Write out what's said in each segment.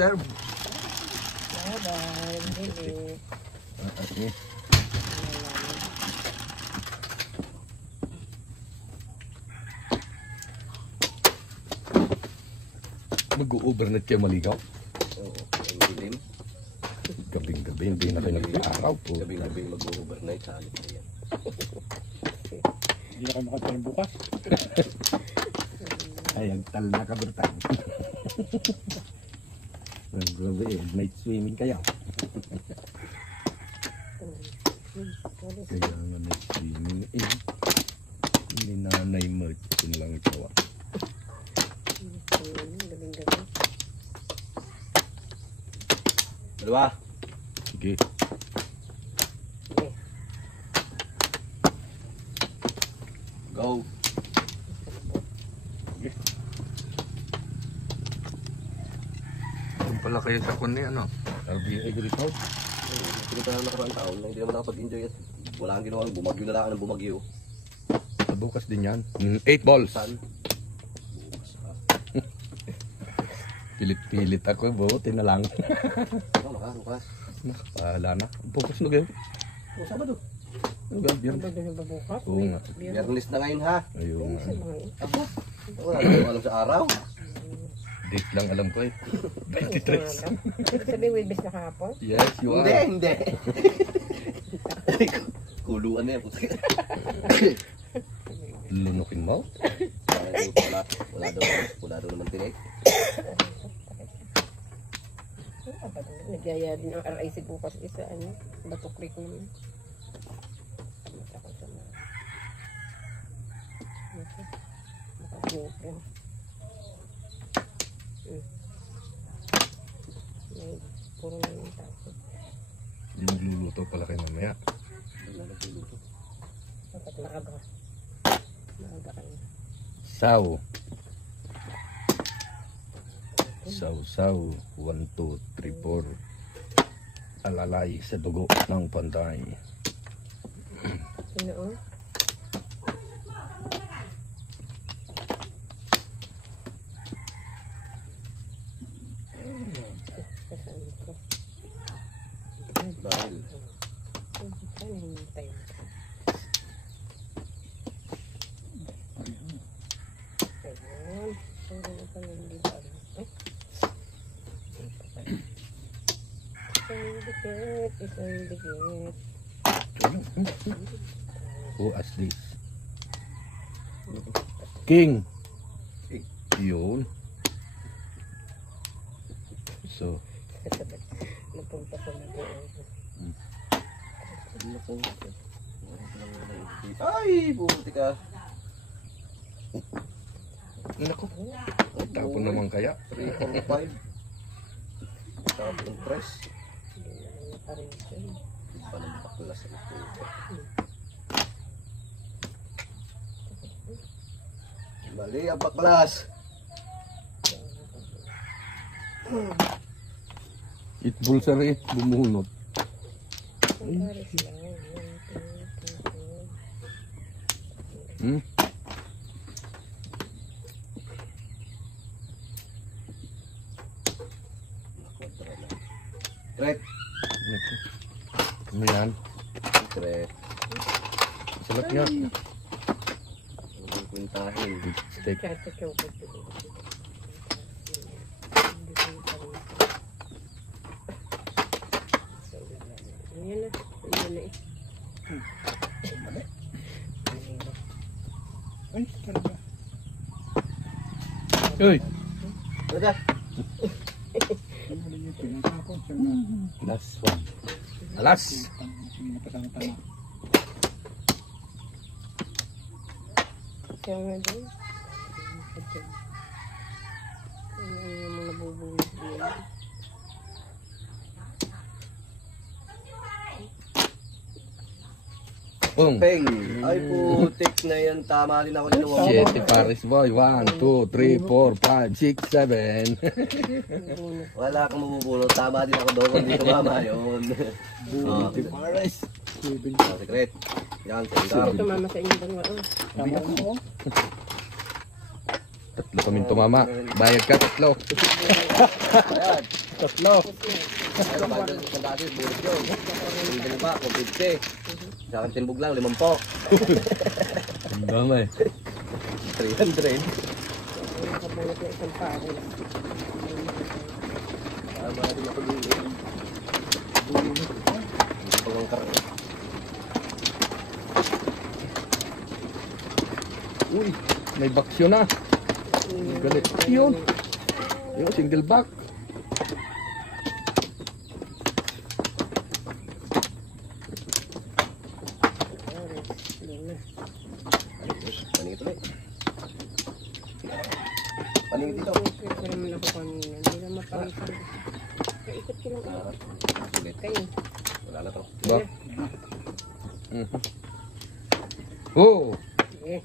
Serve. Okay. Mag-overnight kayo maligaw? Oo, dilim. Gabing-gabi, hindi na kayo nag-araw po. Gabing-gabi mag-overnight sa halip na yan. Hindi na kayo makatayin bukas. Ay, ang tal na kabertan. Grabe eh, night swimming kayo. Kaya nga night swimming eh. Hindi nanay mo, ito na lang ikaw ah. Dalawa. Sige. Go. Kung pala kayo sa kunni ano? RBI Greenhouse? Pinunta na nakaraan taon na hindi naman nakapag-enjoy at wala ang ginawa. Bumagyo na lang ng bumagyo. Sa bukas din yan. 8 balls. Saan? Pilit-pilit ako, buti na lang. Ano ka, Lucas? Nakapala na. Bukas na gayon. O, Sabado. Ano gayon? Biyernes. Oo nga. Biyernes na ngayon ha. Ayun nga. Ako. Wala na alam sa araw. Date lang alam ko eh. 23. Sabi Wilbis na kahapon? Yes, you Hindi, are. hindi. Kuluan na yan. Lunukin mo? Wala daw naman tinik. Nagyaya din ang RIC bukas isa, Batok Creek naman. Puro na yung tapo. Hindi magluluto pala kayo mamaya. Dapat maaga. Maaga kayo. Saw. Saw. 1, 2, 3, 4. Alalay sa dugo ng pantay. Sino o? Dahil. Saan hintay mo? Ayun. Saan na pala hindi ba? Isang dikit. Who as this? King. Yun. So, Napunta ko na doon. Ay, buti ka. naku. Tapon naman kaya. 3, 4, 5. Tapon 3. Iba naman baklas ang puto. Mali ang baklas. Itbulsari, bumunot. Hmm? Trek. Ano yan? Trek. Salat nga. Huwag kwentahin. Steak. Ay, talaga. Uy! Ano Ano mo yung pinatapon siya na. Last one. Alas! Napasama-tama. Kaya nga doon. Ano yung mga nabubulit din. Boom! Peng. Ay putik na yan. Tama din ako ginawa. 7 Paris boy. 1, 2, 3, 4, 5, 6, 7. Wala kang mabubulot. Tama din ako doon. Hindi tumama yun. Buti Paris. Secret. Yan, sendar. Tumama sa inyong dalawa. Tama ko. Tatlo kaming tumama. Bayad ka, tatlo. Ayan. Tatlo. Pero bundle sa dati, bulit yun. Hindi ba, 450. Sa akin timbog lang, 5 po. Ang dami. 300. Kapulot na isang pako. Tama natin ako dito. Pagong karne. Uy, may baksyo na. Ang galit. Yun. Yung single back. Paningit ulit. Paningit dito. Ikot ko naman ako kanina. Hindi na mapawisan. Ikot ko lang ako. Ulit. Kayo. Wala na to. Ba? Oh, Eh.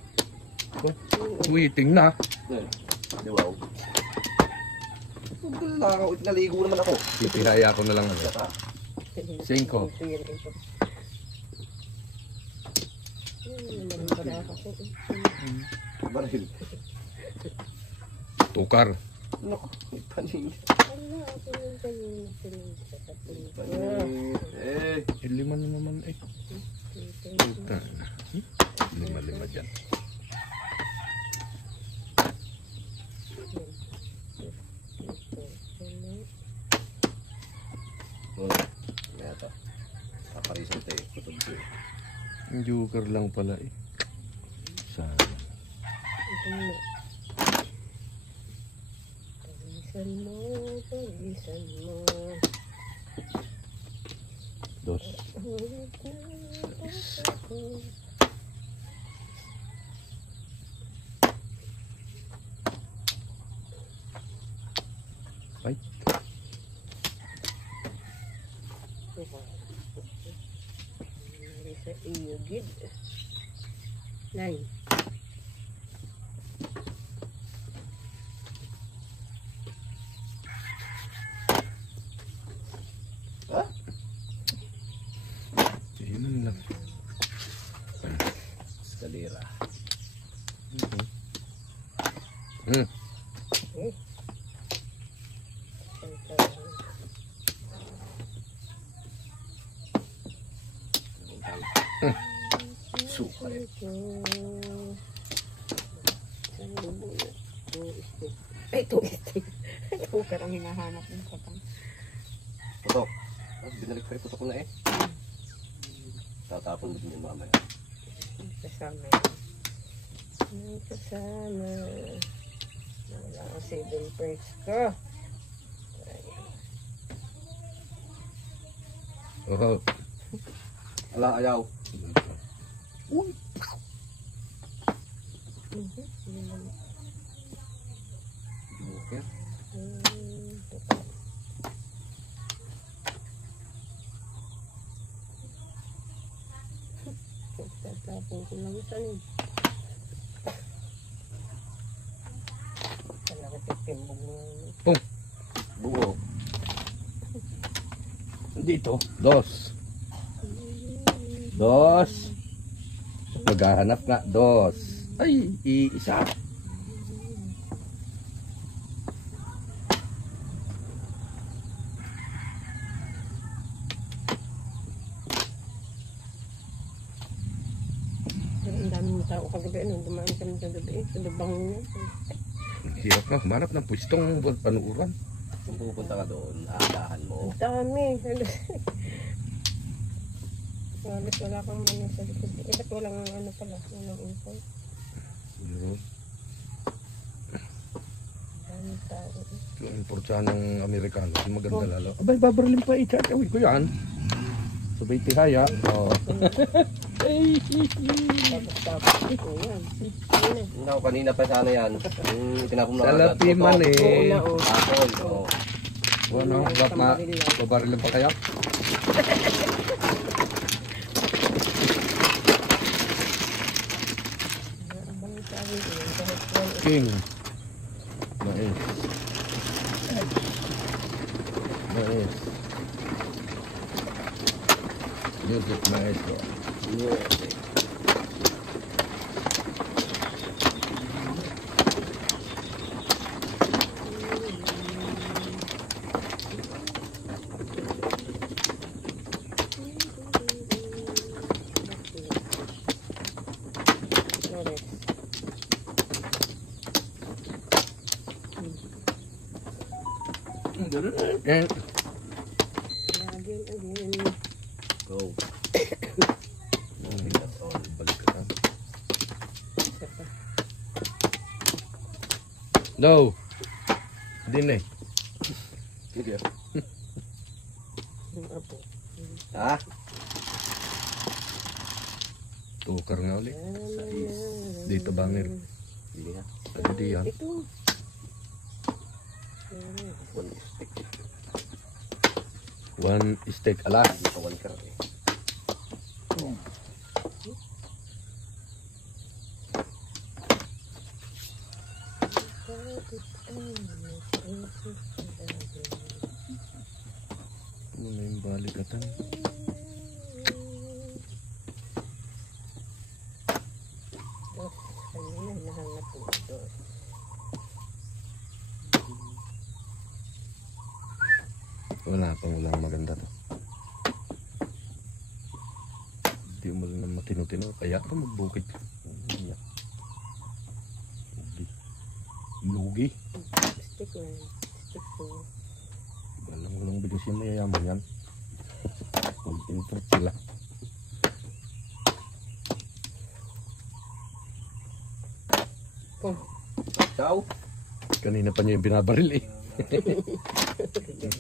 waiting na. Di wow. Naligo naman ako. Titihaya ko na lang ano. 5. Baril. Tukar. Naku, may paningit. Eh, 5 na naman eh. Puta. 5 dyan. Yata. Kaparisan tayo. Kutub ko. Yung joker lang pala eh. Sana. Pagisan mo, pagisan mo. 2. Ay. Sa iyo, gid. 9. Yun lang. Escalera. Sukay. Ay, tulistik. Tukar ang hinahanap ng katang. Putok. Binalik ko yung putok ko na eh. Tatapon mo din yung mamaya. Kasama yun. May kasama. Wala ang 7 perks ko. Oh. Ala, ayaw. Okay. Tatapon ko lang ito rin. Talaga titimbog mo. Buo. Dito. 2. Maghahanap nga. 2. Ay, isa. Ang daming tao kagabi. Anong dumaan kami kagabi? Sa lubang niya. Hirap na. Humanap ng pwestong panuuran. Kung pupunta ka doon, aadahan mo. Ang dami. Halos wala kang ano sa likod. Eh, ba't walang ano pala? Walang info. Daming tao. Yung importsyahan ng Amerikano. Yung maganda lalo. Abay, babarilin pa i-chat. Awin ko yan. Sabay tihaya. Oh. Tapos. Ito yan. Ayun na. Hindi ako kanina pa sana yan. Yung tinapon na Salapi man eh. Oo na, oo. Apol. Oo. Ano? Babarilin pa kaya? King. Mais. Mais. Music maestro. Music. Eh, Again. Go. balik ka na. No. Din eh. Sige. Yung apo. Ha? Tukar nga ulit. Dito bangir. Hindi nga. Hindi yan. Ito. One stick. One steak alas. Hindi pa one car eh. Ano na yung balikatan? Kanina, hinahanap ko ito. Wala pang ulang maganda to. Hindi mo lang matino-tino. Kaya ka magbukit. Lugi. Lugi. Stick na. Stick ko. Walang bilis yung mayayaman yan. Mag-intro sila. Pum. Ciao. Kanina pa niya yung binabaril eh.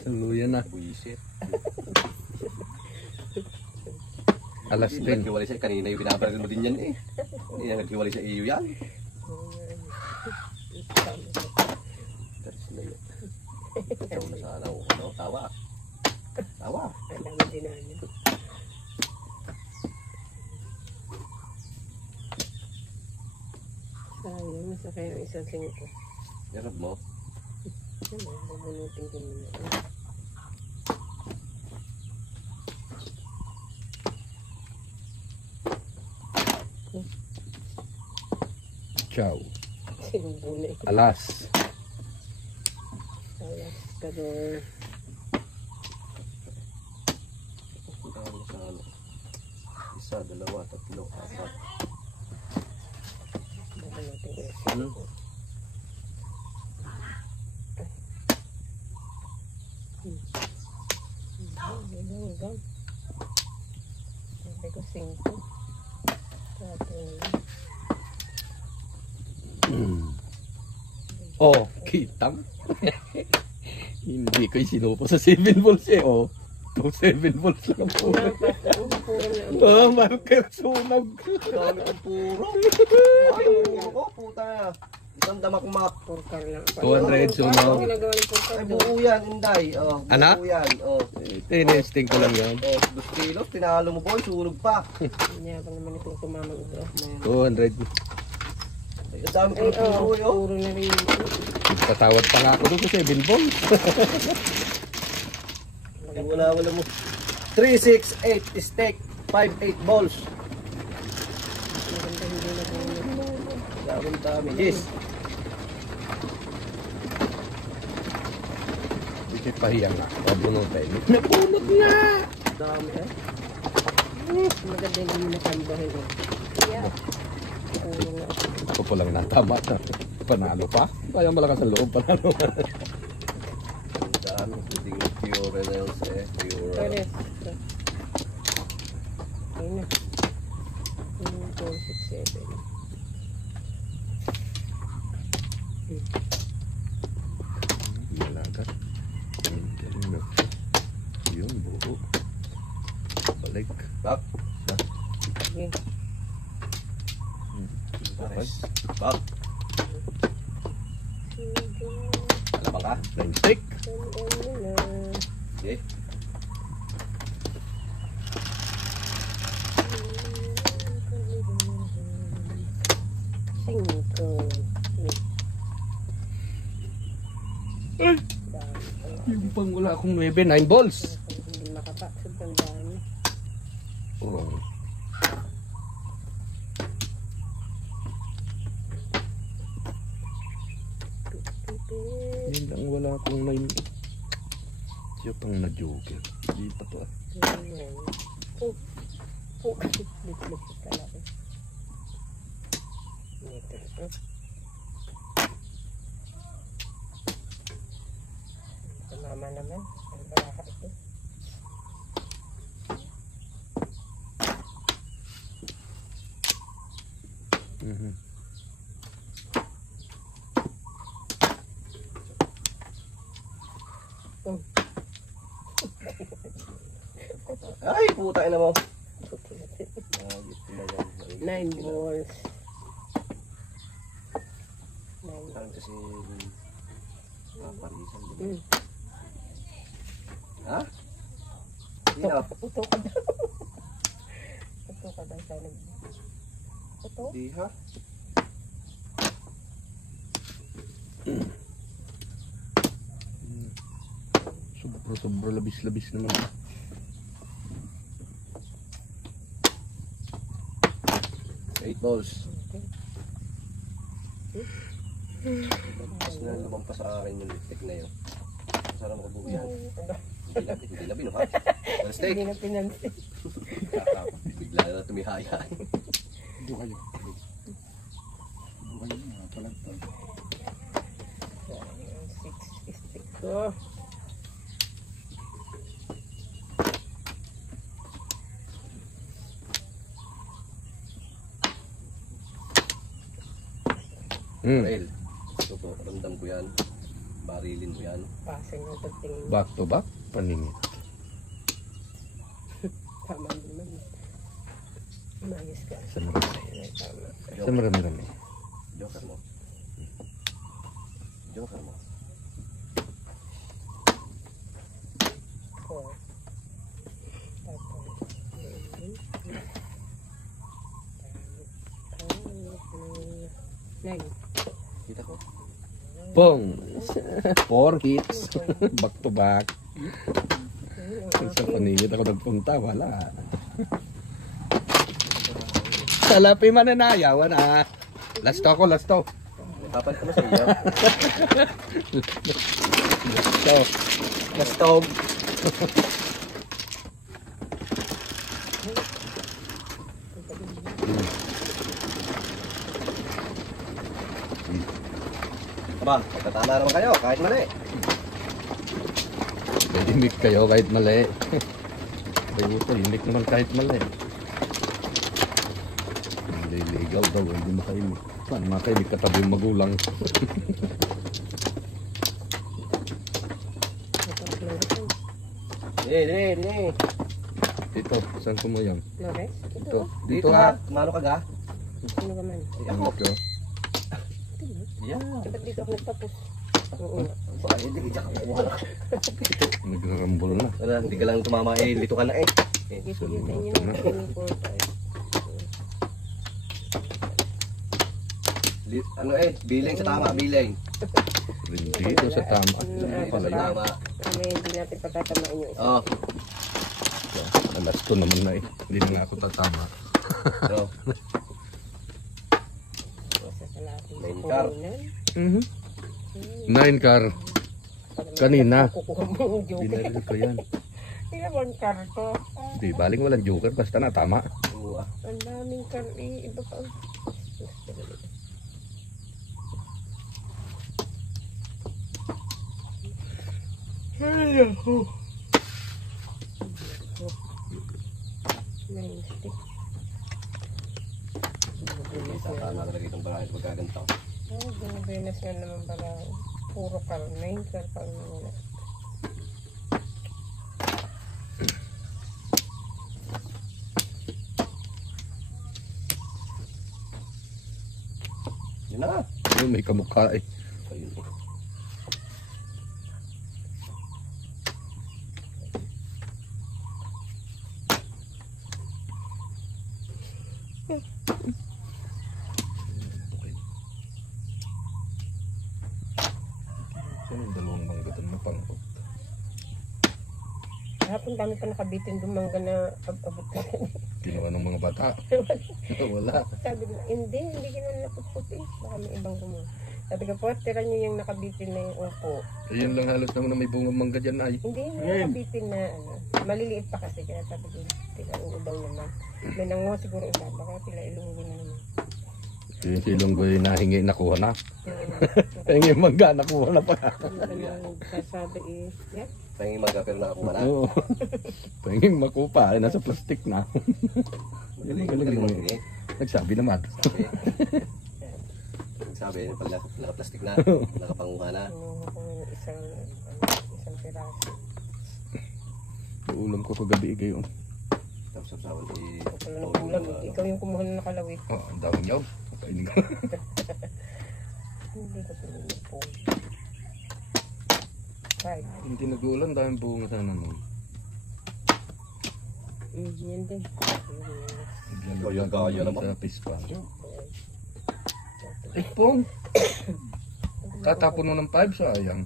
Tuluyan na. Buisit. Alas Hindi 10. naghiwalay siya. Kanina yung binabaril mo din yan eh. Hindi na naghiwalay sa iyo yan. Taris na yun. Ikaw na sana ako. Ano? Tawa. Tawa. Ang dami din na niya. Sayang, nasa kayo ng isang singko. Yarap mo. Ano, bubunutin ko muna. Ciao. Sinubunay. Alas. Alas, kador. Punta mo sa ano. Isa, dalawa, tatlo, apat. Bubunutin ko yung Ano? singko. Hanggang. Sabi ko 5. Oh, kitang. Hindi ko sinupo sa 7 volts eh. Oh, 7 volts lang po. Oh, marker sunog. Dami ang puro. Ay, puro ko. Puta na. Isang damakmak. Purkar lang. 200 sunog. Ano ginagawa ng purkar Ay, doon? buo yan, Inday. Oh, buo Ana? yan. Oh. Tinesting ko lang yan. Oh, 2 kilos. Tinalo mo boy. Sunog pa. Yabang naman itong tumamang ito. 200. Ay, ang dami ko Ay, ng puro oo. yun. Puro na rin ito. Patawad pa nga ako doon sa 7 volts. Ay, wala mo. 3, 6, 8 steak. 5, 8 balls. Maganda hindi na po. Ang dami. Yes. Dito pahiyang nga. Pabunod tayo. Nabunod na! Dami eh. Maganda hindi mo nakambahin eh. Yeah. Puro na. Ako po lang natama. Panalo pa. Kaya malakas ang loob. Panalo. Ang dami. Hindi ko pure nails eh. Pure. Pwede. Ayun na. 4, 6, 7. Malagat. Galing na. Yun, buo. Balik. Back. Sige. Nice. Back. Sige. Alabang ka? Line stick. Tandaan mo na. Okay. Cinco. Yung pang wala akong 9 balls. Hindi makapasok ang dami. Oh. Yun lang wala akong 9. Siya pang na-joker. Hindi pa to ah. Ayan. Oh. Oh. Lit-lit ka lang. Ito. Mama naman. Ang baka ito. Mhm. Ay, puta ina mo. 9 balls. 9. Parang kasi parisan. Mm. Ha? Sino? Uto ka daw. Uto ka daw sa nag... Uto? Di ha? Sobra labis naman. Eight balls. Tapos na lumampas sa akin yung lipstick na yun. Sana makabuo yan. Hindi na binuha. Well, steak. Hindi na pinansin. Bigla na tumihaya. Doon kayo. Doon kayo na. Palagpag. 6 stick ko. Rail. Ito po, ramdam ko yan. Barilin mo yan. Pasing yung pagtingin. Back to back, paningit. Tama naman. Umayos ka. Sa marami. Tama. Sa marami. Joker mo. Joker mo. 4. Tapos 9. Kita ko. Pong! 4 hits. Back to back. Sa paningit ako nagpunta, wala. Sa lapi mananayawan ah. Last to. Dapat ko na sa iyo. So, Gastog. Aba, pagkatama naman kayo, kahit mali. tahimik kayo kahit mali. Kayo tahimik naman kahit mali. Nililigaw daw, hindi makahimik. Saan makahimik katabi yung magulang? Dini. Dito, saan ko mo yan? Flores? Dito. Dito ha, kumano ka ga? Sino ka man? Ako. Dito. Yeah. Dapat dito ako nagtapos. Oo. Baka hindi ka kukuha na. Nagrarambol na. Wala, hindi ka lang tumama eh, lito ka na eh. Sige, sige, tayo nyo na. 24 tayo. Ano eh, biling sa tama, biling. Dito sa tama. Saan pala Sa yun? tama. Ano hindi natin pagkatamaan yung isa. Oh, Alas to naman na eh. Hindi na nga ako tatama. so, Isa sa natin. Main car. Mhm. 9 car. Kanina. Kukuha mo yung joker. Binaril ko yan. Ilang car to? Di baling walang joker basta natama. uwa. Ang daming car. Iba pa. Ay, ako. Nine stick. Isa ka na talaga itong bahay pagkaganto. Oh, ginabenas nga naman pala. Puro car. 9 car pa ang mga. Yun na. Ayun, may kamukha eh. Ayun. Saan yung dalawang mangga doon na pangkot? Hapon dami pa nakabitin dumangga na abot ka. Ginawa ng mga bata. Wala. Sabi ko, hindi ka na naputputi. Baka may ibang gumawa. Sabi ko po, tira nyo yung nakabitin na yung upo. Ayun lang halos naman na may bungang mangga dyan ay. Hindi yung nakabitin na ano. Maliliit pa kasi. Kaya sabi ko, tira uubang naman. May nango siguro iba. Baka sila ilungin na naman. Yung silong ko yung nahingi, nakuha na. Hingi mangga, nakuha na pa. Ano sasabi eh. Yeah. Pahingin maga pero nakakuha na. Oo. Pahinging makupa, ay nasa plastic na. Magaling mo. Magaling. Nagsabi naman. Sabi, pag naka-plastic na, nakapanguha na. Kinuha ko yung isang piraso. Ulam ko kagabi kayo. Tapos sasawan di... Ito pala ng ulam. Ikaw yung kumuha na nakalawit. Oh, ang dami niyaw. Kainin ko. Hindi ko tuloy po. Right. Hindi nag-uulan, daming bunga sana nun. Yan din. Kaya naman. Sa pispa. Ay, pong! Tatapon mo ng 5, sayang.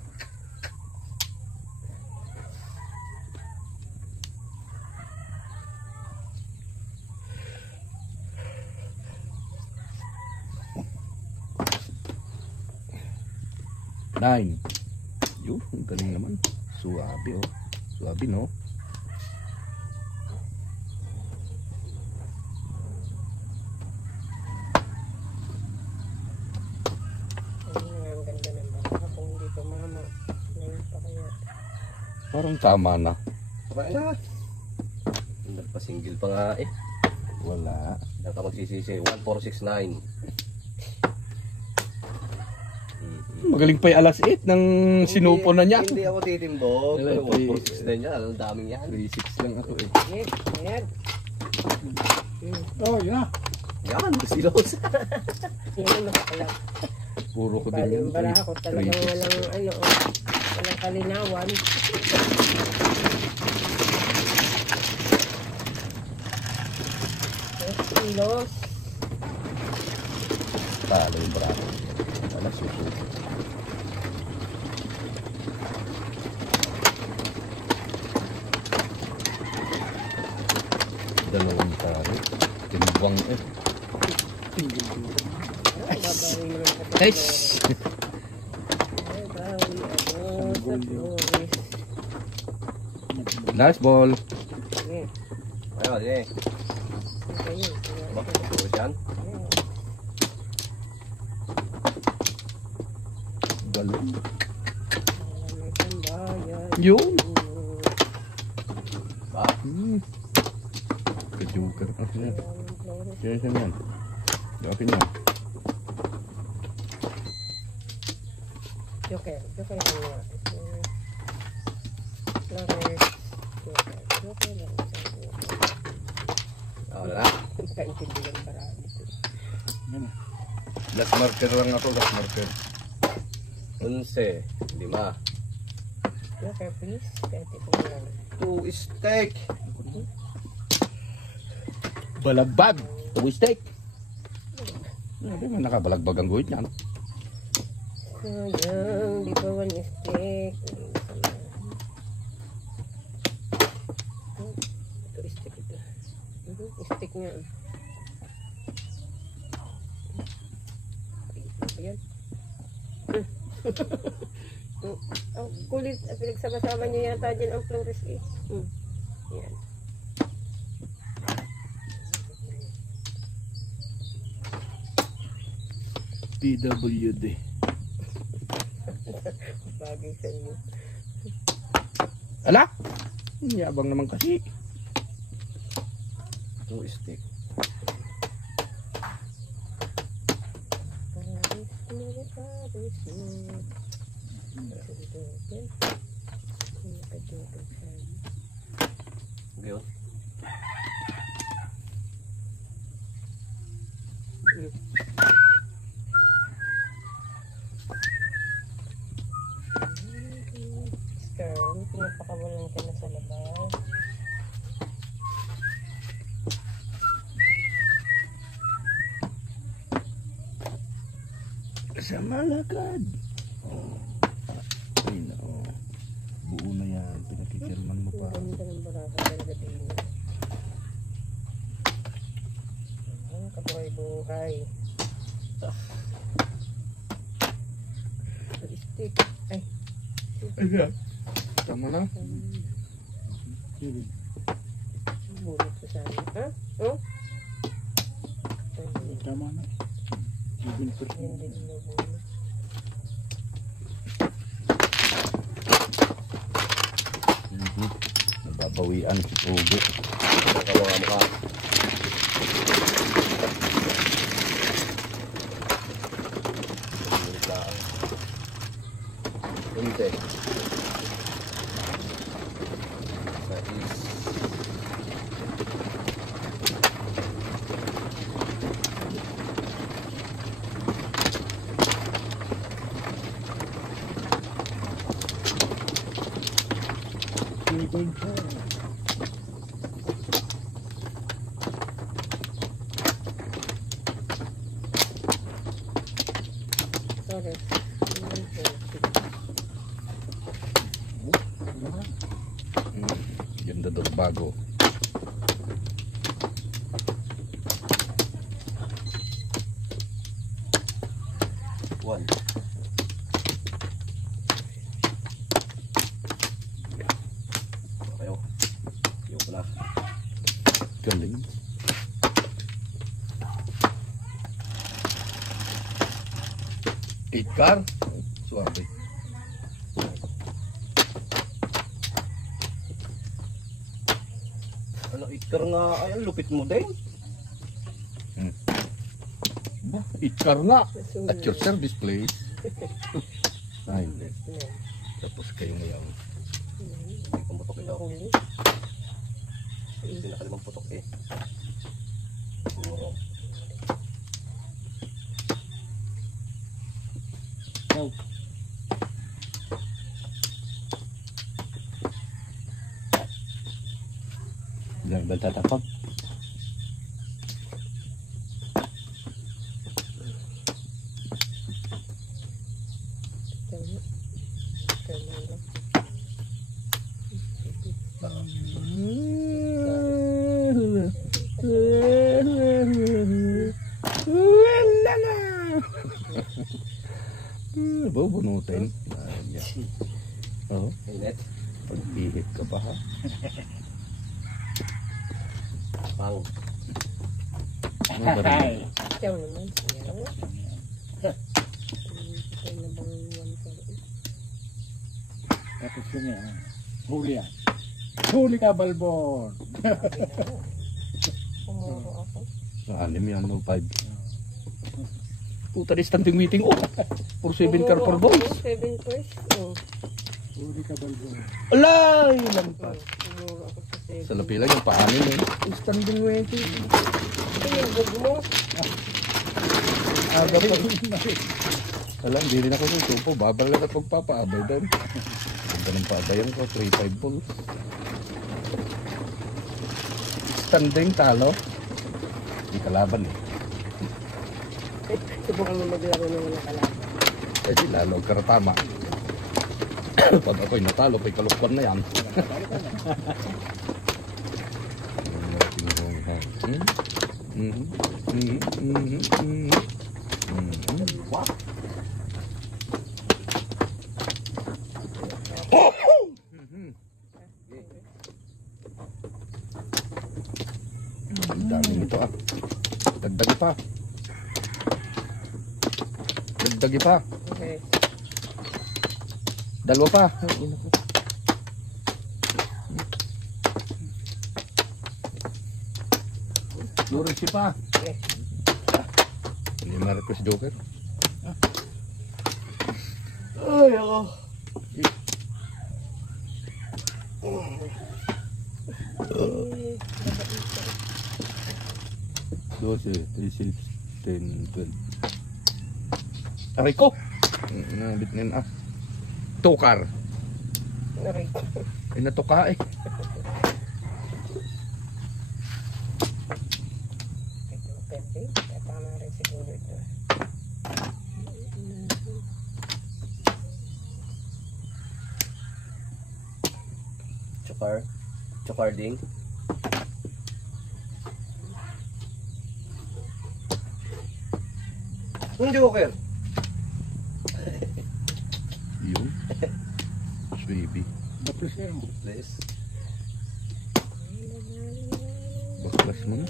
Nine. Yun, ang galing naman. Suwabe, oh. Suwabe, no? Ang ganda ng baka kung hindi ko mama. Ngayon pa kaya. Parang tama na. Sabay na. Nagpa-single pa nga eh. Wala. Naka magsisisi. 1469. Magaling pa yung alas 8 ng sinupo na niya. Hindi ako titimbog. Wala, 1469 niya. Ang daming yan. 3-6 lang ako eh. Yes, ayan. Oh, yeah. Yan. Silos. Yan ang nakakalap. Puro ko din yan. Yung baraha ko talagang walang kalinawan. Kilos. Talo yung brato. Wala suso. Dalawang talo. Timbang eh. Babawi naman sa Hey! babawi ano sa Flores. Last ball. Sige. Ayun, eh. Ayun. Bakit ito yan? Galing. May tambayan. Yun. Ba? Ka-joker. Ah, yan. Flores. Yan, yan, yan. Akin yan. Joker. Joker lang nga. Flores. Joker. Joker lang. Wala na. Kaintindihan parami ito. Last marker lang ako. Last marker. 11. 5. Joker, please. Kahit ito lang. 2 steak. Balagbag. Tuwi-steak. Hindi man nakabalagbag ang guhit niyan. Sayang, di ba one stick? Ito stick ito. Stick nga. Ayan. Ang kulit, pinagsama-sama niyo yata dyan ang Flores eh. Yan. PWD. Bagay sa inyo. Ala! Yabang naman kasi. 2 steak. Yun. Stern, pinapakawalan ka na sa labas. Sa malakad. Oh. Ay na oh. Buo na yan. Pinakikirman mo pa. Ang ganda ng baraka talaga din. Ang kabuhay-buhay. Stick. Ay. Ayan. Tama na. Bunot ko sana. Ha? Oh? Tama na. Bibintos mo. Yun din lubong. Nababawian si Pogo. Kawa mo ka. Hindi. Sorry. Ganda doon bago. One. Kayo. Yung pala. Galing. Ikar. Suwabe. Ano, ikar nga. Ay, ang lupit mo din. Ba, Ikar nga. Nasunog. At your service, please. Ay, hindi. Yan. Tapos kayo ngayon. Hindi kong putok ito. Huli. Hindi nakalimang putok eh. Siguro. Yaw. Diyan ba tatapag? Tama. Tama lang. Wala na! Bubunutin. Ayan. Oh, Init. pag-ihit ka pa ha. Pang. Ano ba rin? Ikaw naman. Yan. Ikaw na bang 148? Tapos yun yan. Huli yan. Huli ka, Balbon. Pumuro ako. Anim yan, no? 5. Puta di standing meeting. Oh! For 7 car per boys. 7 boys. Oo. Huli ka, Balbon. Alay! Lampas. Pumuro ako sa 7. Sa lapi lang yung paanin eh. Standing waiting. Tinigog mo. Aga pa. Alam, hindi rin ako susupo. Babal lang at magpapaabay doon. Ganda ng paabayan ko. 3-5 balls. Standing talo. Hindi kalaban eh. Subukan mo maglaro ng mga kalaban. Eh di lalo karatama. Pag ako'y natalo, pa'y kalukwan na yan. What? Ang dami nito ah. Dagdagi pa. Dagdagi pa. Okay. Dalawa pa. Ay, ina ko. Lurisi pa. Okay. Hindi Marcos Joker. Ay, ako. 12, 13, 10, 12. Aray ko! Nabit na yun ah. Tukar. Naray ko. Ay natuka eh. Ito, pwede. Tama rin siguro ito. Chokar. Chokarding. Ang Joker. Yun. Baby. Tapos yan. Please. Baklas mo na.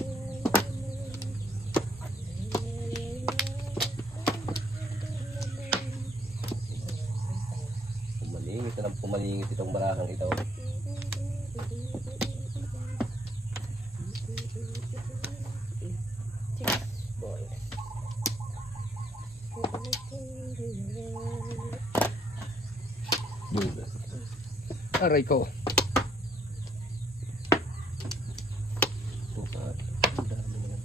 Singit itong barahang ito. Aray ko. Ang dami naman.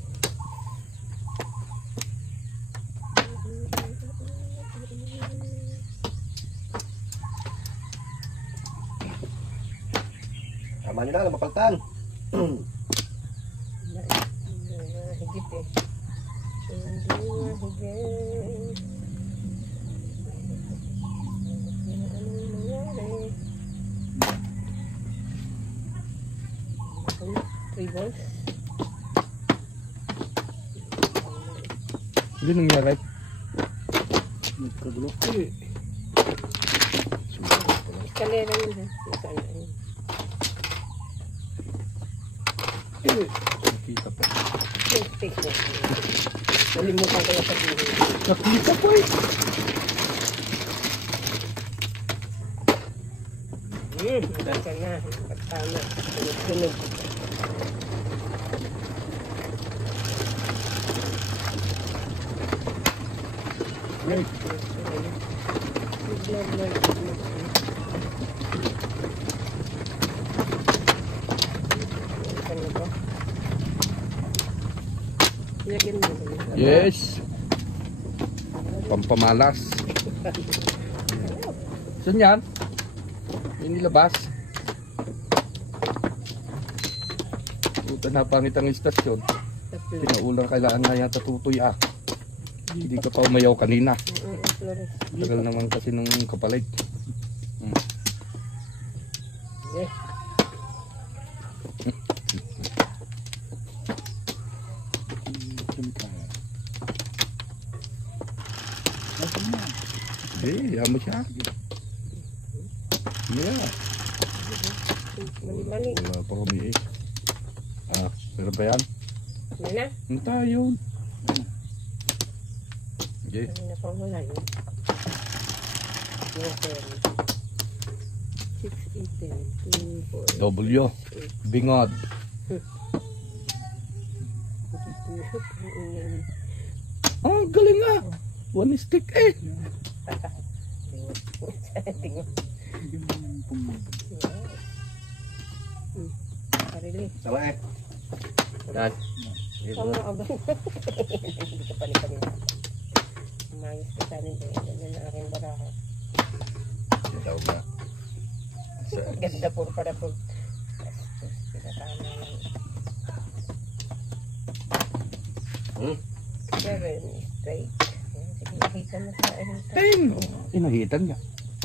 Tama nyo na, mapaltan. Higit eh. Hindi mahigit. Anong nangyari? 3 balls. Hindi nangyari. Nagkagulo. Eskalera yun ha. Sana yun. Nakita pa. Take mo. Nalimutan ko na sabihin. Nakita po eh. Ito na. Pagtama. Sunod-sunod. Yes. Pampamalas. Saan yan? Yung nilabas. Puta na pangit ang istasyon. Pinaulang kailangan na yata tutoy ah. Hindi ka pa umayaw kanina. Tagal naman kasi nung kapalit. Yes. Eh, yaman siya. Yeah. Mali-mali. Wala pa kami eh. Ah, meron ba yan? Ano na? Ano tayo? Okay. Ano na pang wala yun? 6, 8, 10, 2, 4. W. Bingod. Oh, galing ah. One stick eh. Tingnan. Karili. Sama eh. Yan. Sama ka ba? Hindi ka panik-panik. Umayos ka sa amin. Ganyan na aking baraha. Ikaw ba? Ganda puro para po. Pinatama lang. 7 straight. Sige, nakita mo sa akin. Ten. Inahitan niya.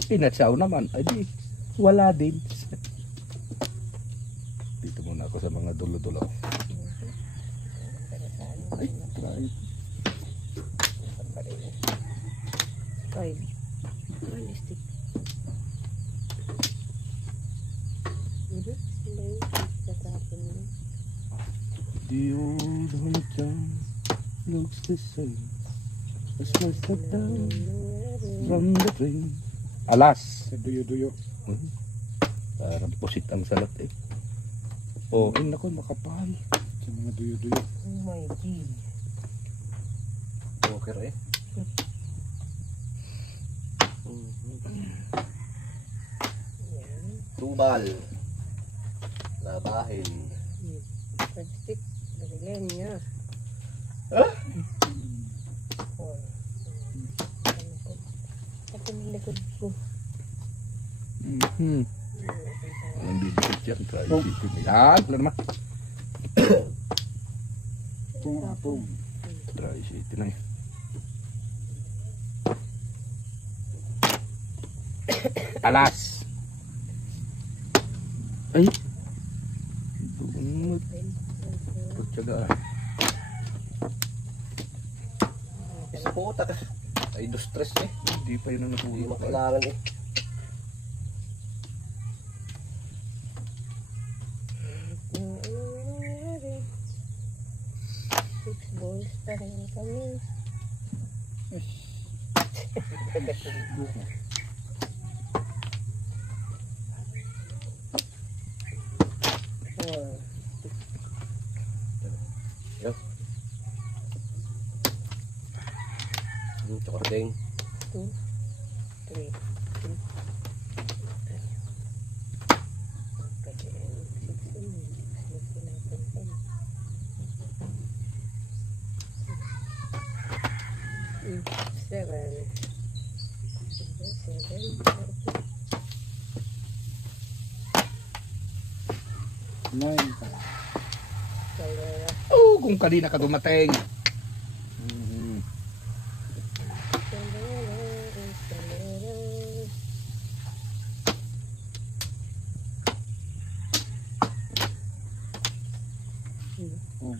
Pinatsaw naman. Ay di. Wala din. Dito muna ako sa mga dulo-dulo. Ay, try. 5. One stick. The old hometown looks the same as was the down from the train. Alas. Sa duyo-duyo. Parang pusit ang salat eh. Oh, nako, makapal. Sa mga duyo-duyo. Oh my God. Poker eh. Tubal. Labahin. Third stick. Balilan niya. Four. Ito may likod ko. Ang bibigit yan. Try isipin mo. Yan. Wala naman. Pung. Try isipin na yan. Alas. Ay. Doon pagtsaga. Isa puta. Ay, do stress eh. Hindi pa yun ang Hindi mo natulog. kailangan eh. Six balls pa rin kami. Yo. Tsaka ding. 2, 3, 4, 9 ka. Oh, kung kanina ka dumating. Oh,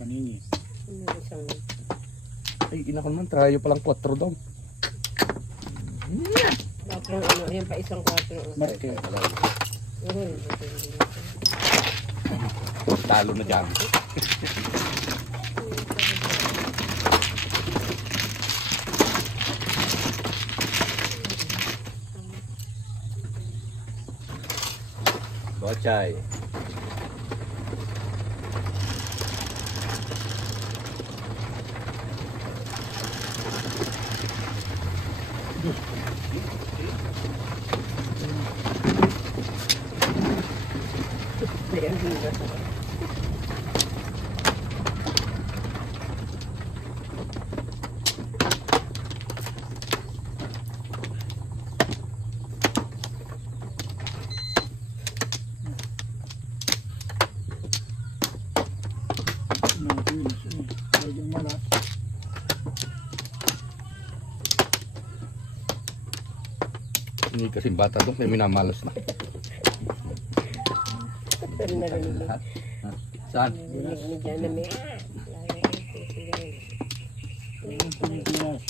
paningis. Ay, ina ko naman, tayo palang 4 daw. Yan pa isang 4. Marke. Talo na dyan. Bochay. Nabilis eh. Laging malas. Hindi kasi bata doon, may minamalas na. Lahat. Saan? Pilipinas,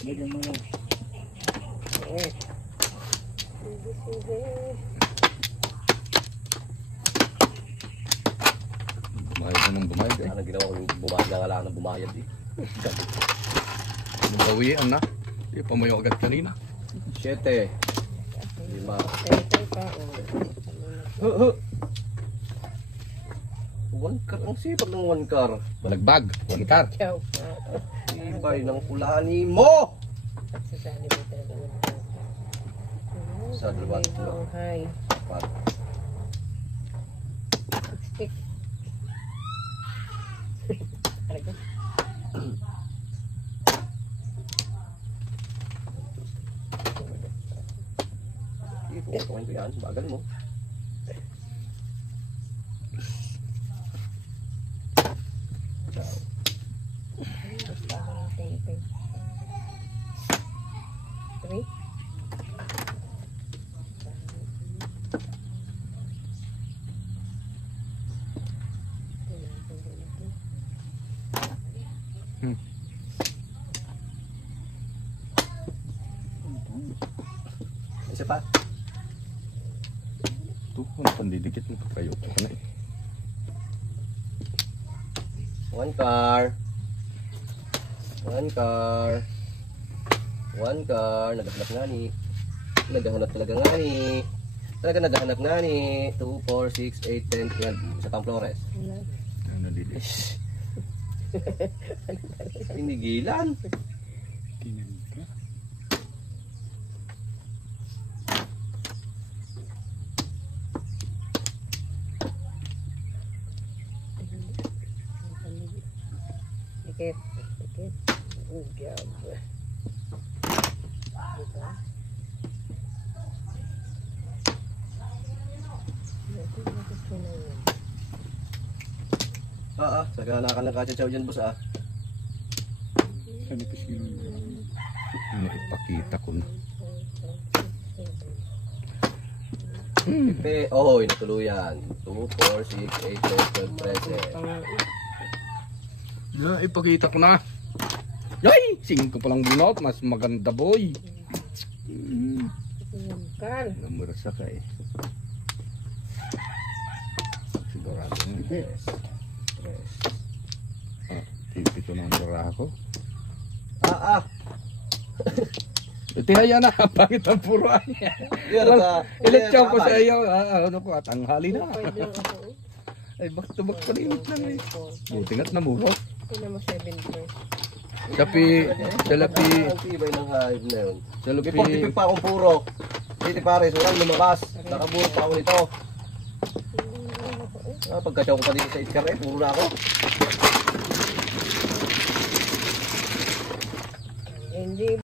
laging malas. Bumayad na nang bumayad eh. Anong ginawa ko yung bumayad na kailangan na bumayad eh. Nabawian na. Hindi pa mayo agad kanina. 7. 5. One car. Ang sipag ng one car. Balagbag, 1 car. Ciao. Ibay ng kulani mo! Sasali mo talaga ng Sa dalawa, tatlo. Hi. 4. Stick. Talaga. Itutukan ko yan. Bagal mo. Ciao. Three. Isa pa. Ito, ano pandidikit mo? Kayo pa na eh. One car. One car. One car. Naghahanap nga ni. Naghahanap talaga nga ni. Talaga naghahanap nga ni. 2, 4, 6, 8, 10, 12. Sa Flores. Ano nadilis? Pinigilan. Tinanong ka. Dikit. Dikit. Good job. Diba? Sagana ka ng kachachaw dyan, boss, Sa nipis yun. Naipakita ko na. Pipe, oy, natuluyan. 2, 4, 6, 8, 10, 13. Ipakita ko na. Yay! 5 pa lang bunot. Mas maganda, boy. Kan. Namurasa ka eh. Sigurado mo. Tipito ng bara ko. tihaya na, pangit ang puruan. Yun, Ilitsyaw ko sa iyo, ano ko, tanghali na. 5 lang ako. Ay, back to back palimit lang eh. Buti nga't namuro. Ito mo 70. Lapi, Ang tibay ng hive na yun. sa May lapi, 45 pa akong puro. Dito pares, walang lumabas. Nakaburot pa ako nito. Pagkasyaw ko pa dito sa iskar puro na ako. Hindi